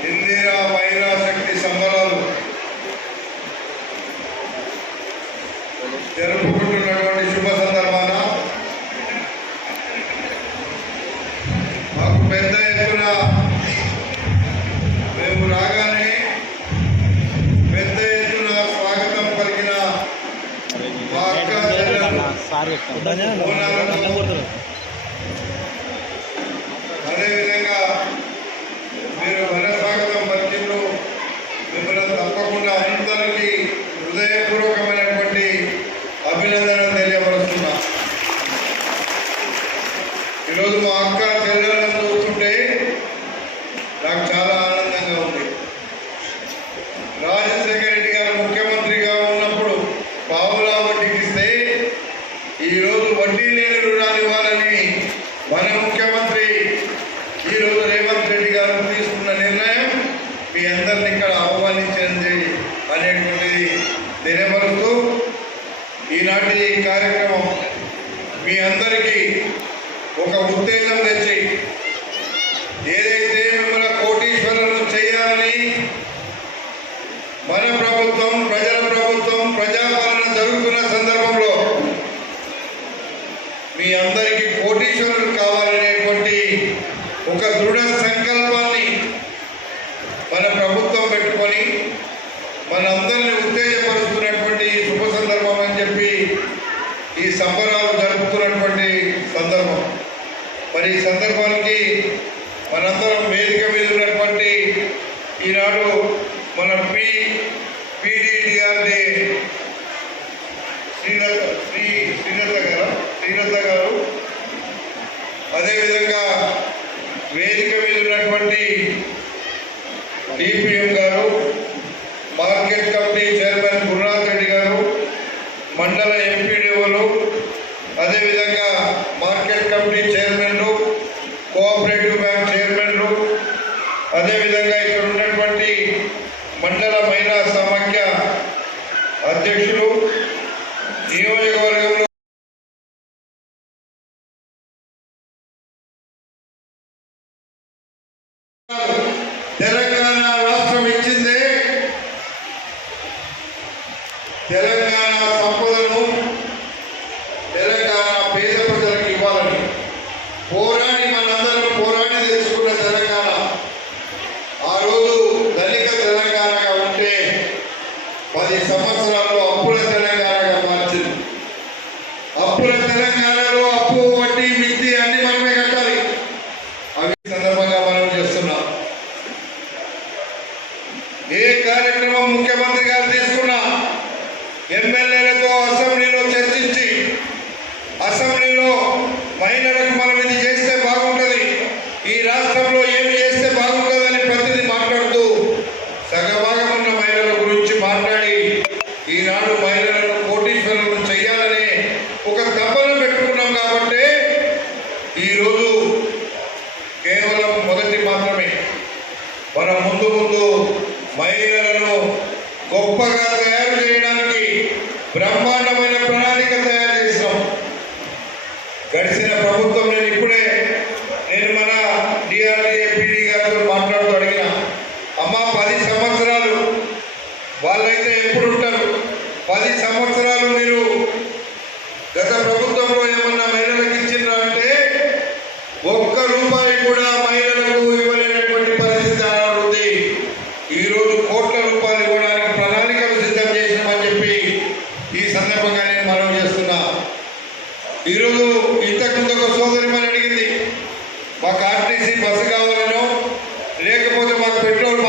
ఇందిరా మహిళా శక్తి సంబరాలు జరుపుకుంటున్నటువంటి శుభ సందర్భాన మాకు పెద్ద ఎత్తున మేము రాగానే పెద్ద ఎత్తున స్వాగతం పలికిన మా అక్క అదేవిధంగా మీరు ఘన స్వాగతం పలికిండ్రు మిమ్మల్ని తప్పకుండా అందరికీ హృదయపూర్వకమైనటువంటి అభినందనలు తెలియపరుస్తున్నా ఈరోజు మా అక్క చెల్లెలను చూస్తుంటే నాకు చాలా ఆనందంగా ఉంది. రాజశేఖర రెడ్డి గారు ముఖ్యమంత్రిగా ఉన్నప్పుడు పావులా వడ్డీకి ఇస్తే ఈరోజు వడ్డీ లేని రుణాలు ఇవ్వాలని మన ముఖ్యమంత్రి ఈరోజు రేవంత్ రెడ్డి గారు తీసుకున్న నిర్ణయం మీ అందరిని ఇక్కడ ఆహ్వానించింది అనేటువంటిది తెలియపరుస్తూ ఈనాటి కార్యక్రమం మీ అందరికీ ఒక ఉత్తేజం తెచ్చి ఏదైతే మిమ్మల్ని కోటీశ్వరులను చేయాలని మన ప్రభుత్వం ప్రజల ప్రభుత్వం ప్రజాపాలన జరుగుతున్న సందర్భంలో మీ అందరికీ కోటీశ్వరులు కావాలనేటువంటి ఒక దృఢ సంకల్పాన్ని మన ప్రభుత్వం పెట్టుకొని మనందరిని ఉత్తేజపరుస్తున్నటువంటి ఈ శుభ సందర్భం అని చెప్పి ఈ సంబరాలు జరుపుతున్నటువంటి సందర్భం మరి ఈ సందర్భానికి మనందరం వేదిక మీద ఉన్నటువంటి ఈనాడు మన పి పీడీడీఆర్డీ శ్రీలత శ్రీ శ్రీలత గారు? శ్రీలత గారు. అదేవిధంగా వేదిక మీద ఉన్నటువంటి డిపిఎం ఇక్కడ ఉన్నటువంటి మండల మహిళా సమాఖ్య అధ్యక్షులు నియోజకవర్గం ఎమ్మెల్యేలతో అసెంబ్లీలో చర్చించి అసెంబ్లీలో మహిళలకు మనం ఇది చేస్తే బాగుంటుంది ఈ రాష్ట్రంలో ఏమి చేస్తే బాగుంటుందని ప్రతిదీ మాట్లాడుతూ సగభాగం ఉన్న మహిళల గురించి మాట్లాడి ఈనాడు మహిళలను కోటీశ్వరులను చేయాలనే ఒక తపన పెట్టుకున్నాం కాబట్టి ఈరోజు కేవలం మొదటి మాత్రమే. మనం ముందు ముందు మహిళలను గొప్పగా తయారు చేయడానికి బ్రహ్మాండమైన ప్రణాళిక తయారు చేసినాం. గడిచిన ప్రభుత్వం నేను ఇప్పుడే నేను మన డిఆర్డీఏ పీడీ గారితో మాట్లాడుతున్నాను. ఈరోజు ఇంతకుముందు ఒక సోదరి మరి అడిగింది మాకు ఆర్టీసీ బస్సు కావాలను లేకపోతే మాకు పెట్రోల్